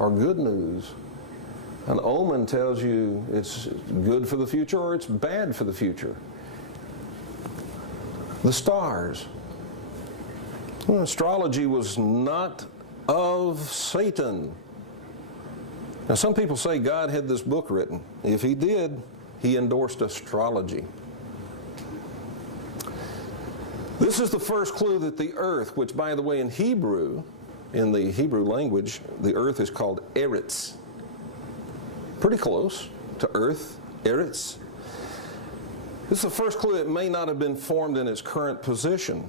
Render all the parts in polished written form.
or good news. An omen tells you it's good for the future or it's bad for the future. The stars. Well, astrology was not of Satan. Now, some people say God had this book written. If he did, he endorsed astrology. This is the first clue that the earth, which by the way in Hebrew, in the Hebrew language, the earth is called Eretz. Pretty close to earth, Eretz. This is the first clue it may not have been formed in its current position,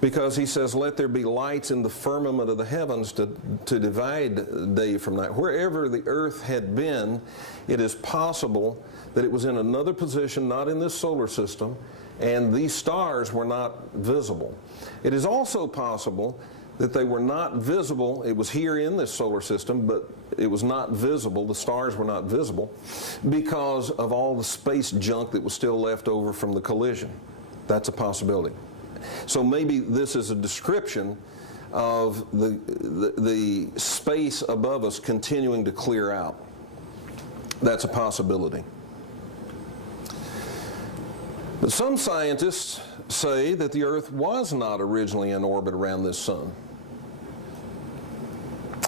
because he says, let there be lights in the firmament of the heavens to divide day from night. Wherever the earth had been, it is possible that it was in another position, not in this solar system, and these stars were not visible. It is also possible that they were not visible. It was here in this solar system, but it was not visible. The stars were not visible because of all the space junk that was still left over from the collision. That's a possibility. So maybe this is a description of the space above us continuing to clear out. That's a possibility. But some scientists say that the earth was not originally in orbit around this sun.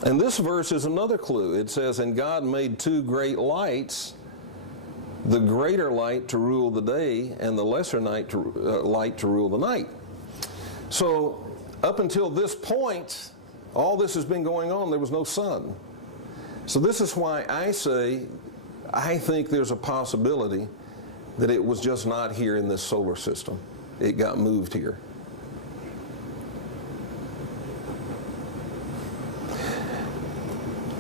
And this verse is another clue. It says, and God made two great lights, the greater light to rule the day and the lesser light to rule the night. So up until this point, all this has been going on. There was no sun. So this is why I say I think there's a possibility that it was just not here in this solar system. It got moved here.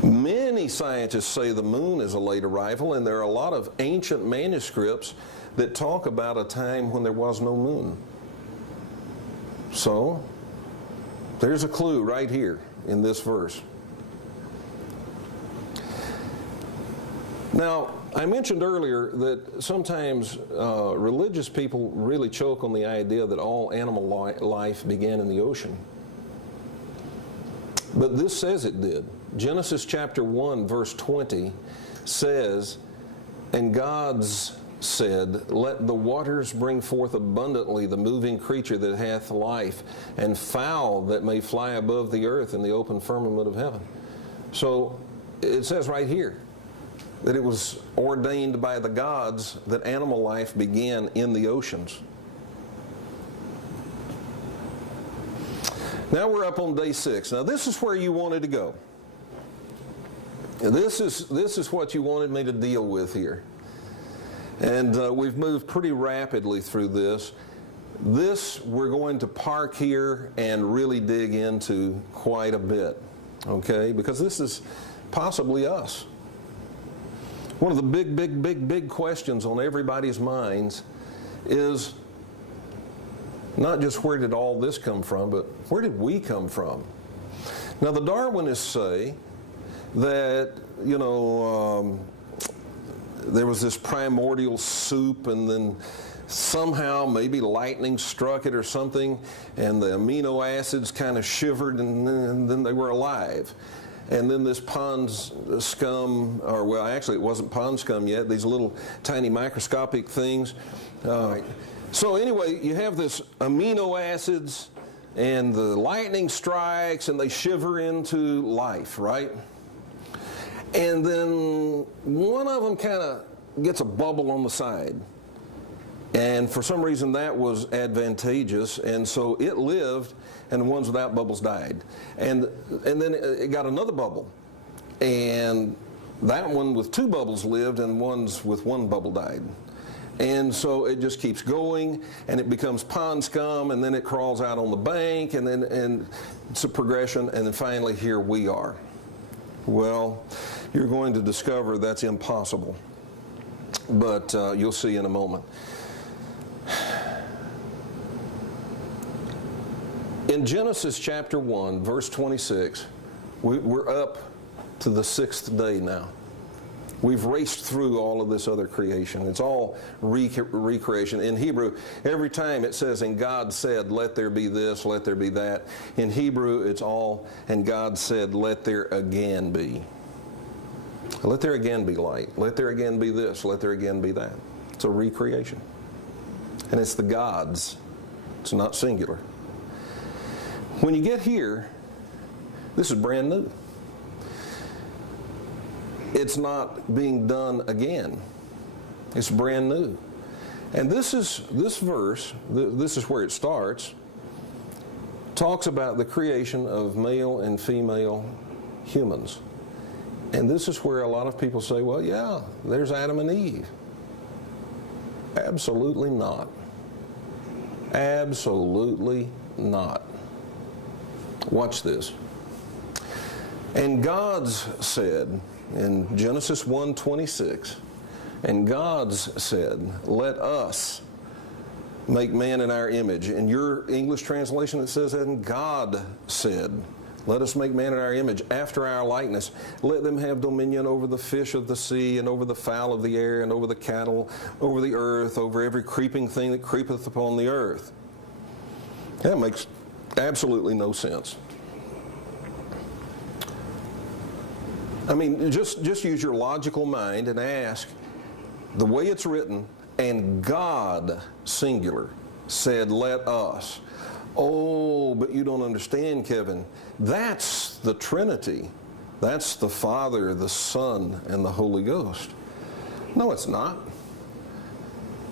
Many scientists say the moon is a late arrival, and there are a lot of ancient manuscripts that talk about a time when there was no moon. So, there's a clue right here in this verse. Now, I mentioned earlier that sometimes religious people really choke on the idea that all animal life began in the ocean. But this says it did. Genesis chapter 1 verse 20 says, and God said, let the waters bring forth abundantly the moving creature that hath life, and fowl that may fly above the earth in the open firmament of heaven. So it says right here that it was ordained by the gods that animal life began in the oceans. Now we're up on day 6. Now this is where you wanted to go. This is what you wanted me to deal with here. And we've moved pretty rapidly through this. This we're going to park here and really dig into quite a bit, okay? Because this is possibly us. One of the big questions on everybody's minds is not just where did all this come from, but where did we come from? Now the Darwinists say that, you know, there was this primordial soup, and then somehow maybe lightning struck it or something, and the amino acids kind of shivered, and then they were alive. And then this pond scum, or well, actually it wasn't pond scum yet, these little tiny microscopic things. So anyway, you have this amino acids, and the lightning strikes, and they shiver into life, right? And then one of them kind of gets a bubble on the side. And for some reason that was advantageous, and so it lived, and the ones without bubbles died. And then it got another bubble. And that one with 2 bubbles lived, and ones with 1 bubble died. And so it just keeps going, and it becomes pond scum, and then it crawls out on the bank, and it's a progression, and then finally here we are. Well, you're going to discover that's impossible, but you'll see in a moment. In Genesis chapter 1, verse 26, we're up to the 6th day now. We've raced through all of this other creation. It's all recreation. In Hebrew, every time it says, and God said, let there be this, let there be that. In Hebrew, it's all, and God said, let there again be. Let there again be light. Let there again be this. Let there again be that. It's a recreation. And it's the gods. It's not singular. When you get here, this is brand new. It's not being done again. It's brand new. And this verse, this is where it starts, talks about the creation of male and female humans. And this is where a lot of people say, well, yeah, there's Adam and Eve. Absolutely not. Absolutely not. Watch this. And God said, in Genesis 1:26, and God said, let us make man in our image. In your English translation it says that, and God said, let us make man in our image, after our likeness. Let them have dominion over the fish of the sea, and over the fowl of the air, and over the cattle, over the earth, over every creeping thing that creepeth upon the earth. That makes absolutely no sense. I mean, just use your logical mind and ask, the way it's written, and God, singular, said, let us. Oh, but you don't understand, Kevin. That's the Trinity. That's the Father, the Son, and the Holy Ghost. No, it's not.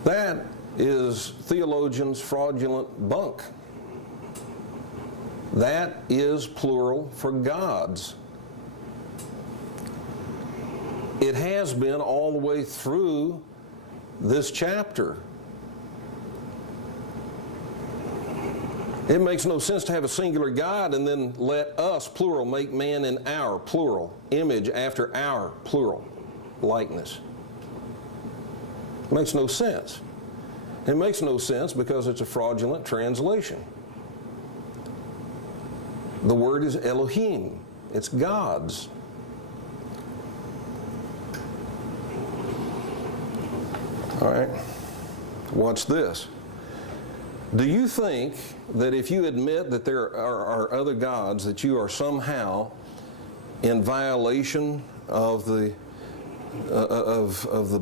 That is theologians' fraudulent bunk. That is plural for gods. It has been all the way through this chapter. It makes no sense to have a singular God and then let us, plural, make man in our, plural, image after our, plural, likeness. It makes no sense. It makes no sense because it's a fraudulent translation. The word is Elohim. It's God's. All right, watch this. Do you think that if you admit that there are other gods, that you are somehow in violation of the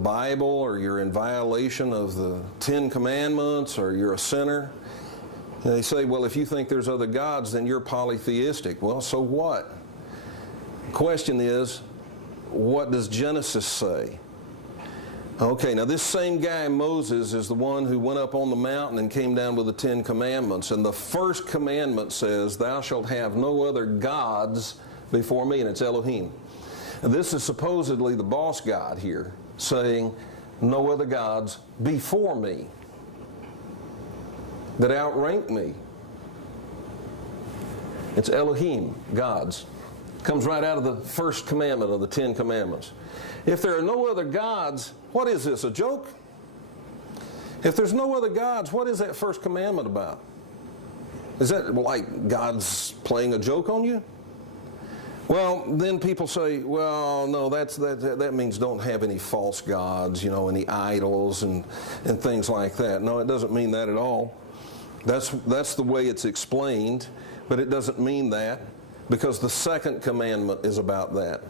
Bible, or you're in violation of the Ten Commandments, or you're a sinner? And they say, well, if you think there's other gods, then you're polytheistic. Well, so what? The question is, what does Genesis say? Okay, now this same guy, Moses, is the one who went up on the mountain and came down with the Ten Commandments. And the first commandment says, thou shalt have no other gods before me, and it's Elohim. And this is supposedly the boss God here, saying, no other gods before me that outrank me. It's Elohim, gods. Comes right out of the first commandment of the Ten Commandments. If there are no other gods, what is this, a joke? If there's no other gods, what is that first commandment about? Is that like God's playing a joke on you? Well, then people say, well, no, that means don't have any false gods, you know, any idols and things like that. No, it doesn't mean that at all. That's the way it's explained, but it doesn't mean that, because the second commandment is about that.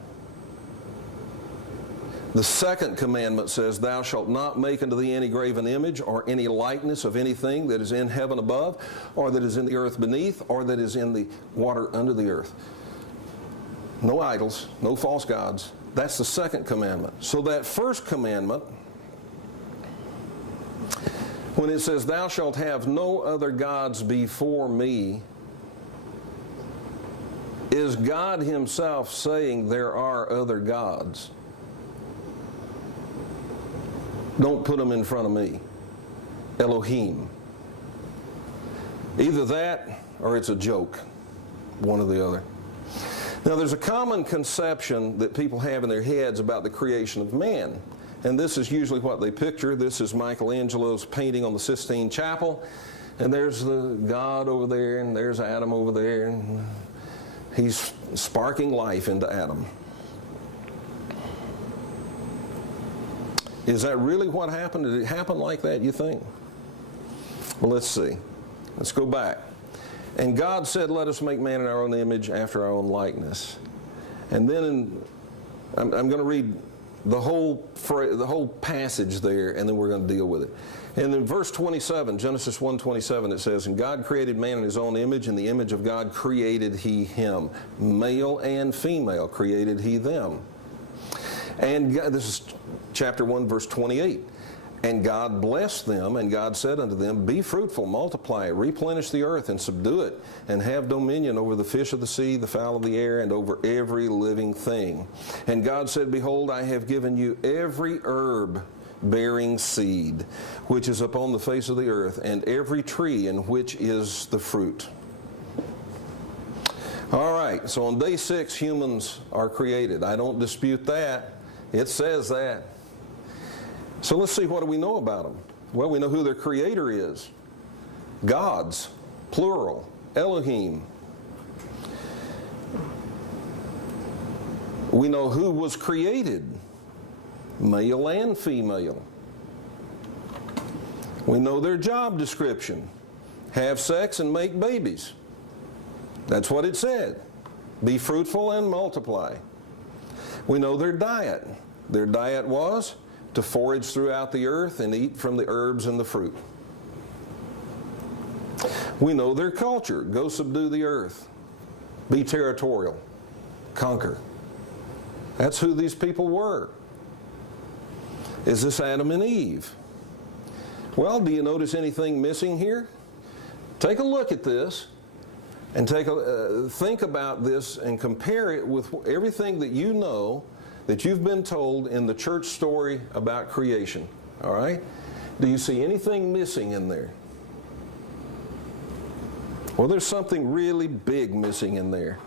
The second commandment says, thou shalt not make unto thee any graven image or any likeness of anything that is in heaven above, or that is in the earth beneath, or that is in the water under the earth. No idols, no false gods. That's the second commandment. So that first commandment, when it says, thou shalt have no other gods before me, is God himself saying there are other gods? Don't put them in front of me. Elohim. Either that or it's a joke. One or the other. Now there's a common conception that people have in their heads about the creation of man. And this is usually what they picture. This is Michelangelo's painting on the Sistine Chapel. And there's the God over there, and there's Adam over there. And he's sparking life into Adam. Is that really what happened? Did it happen like that, you think? Well, let's see. Let's go back. And God said, let us make man in our own image, after our own likeness. And then I'm going to read the whole passage there, and then we're going to deal with it. And in verse 27, Genesis 1:27, it says, and God created man in his own image, in the image of God created he him. Male and female created he them. And God, this is chapter 1, verse 28. And God blessed them, and God said unto them, be fruitful, multiply, replenish the earth, and subdue it, and have dominion over the fish of the sea, the fowl of the air, and over every living thing. And God said, behold, I have given you every herb bearing seed, which is upon the face of the earth, and every tree in which is the fruit. All right, so on day 6, humans are created. I don't dispute that. It says that. So let's see, what do we know about them? Well, we know who their creator is. Gods, plural, Elohim. We know who was created, male and female. We know their job description, have sex and make babies. That's what it said. Be fruitful and multiply. We know their diet. Their diet was to forage throughout the earth and eat from the herbs and the fruit. We know their culture. Go subdue the earth. Be territorial. Conquer. That's who these people were. Is this Adam and Eve? Well, do you notice anything missing here? Take a look at this and think about this and compare it with everything that you know, that you've been told in the church story about creation. All right? Do you see anything missing in there? Well, there's something really big missing in there.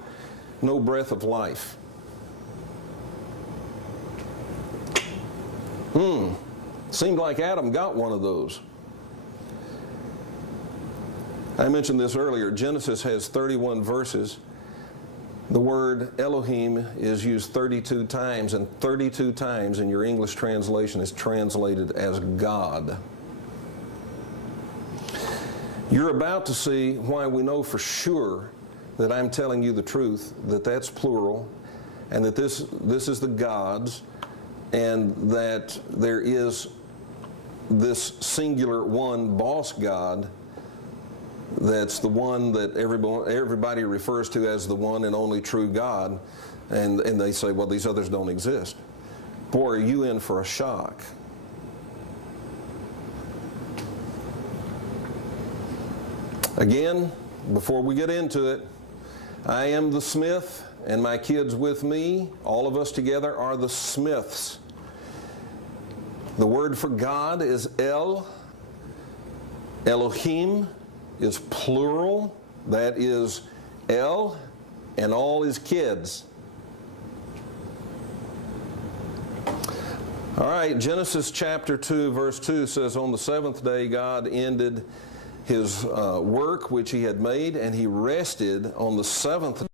No breath of life. Seemed like Adam got one of those. I mentioned this earlier. Genesis has 31 verses. The word Elohim is used 32 times, and 32 times in your English translation is translated as God. You're about to see why we know for sure that I'm telling you the truth, that that's plural, and that this is the gods, and that there is this singular one boss God that's the one that everybody refers to as the one and only true God, and they say, well, these others don't exist. Boy, are you in for a shock. Again, before we get into it, I am the smith, and my kids with me, all of us together are the smiths. The word for God is El. Elohim is plural. That is El and all his kids. All right, Genesis chapter 2, verse 2 says, on the seventh day God ended his work which he had made, and he rested on the seventh day.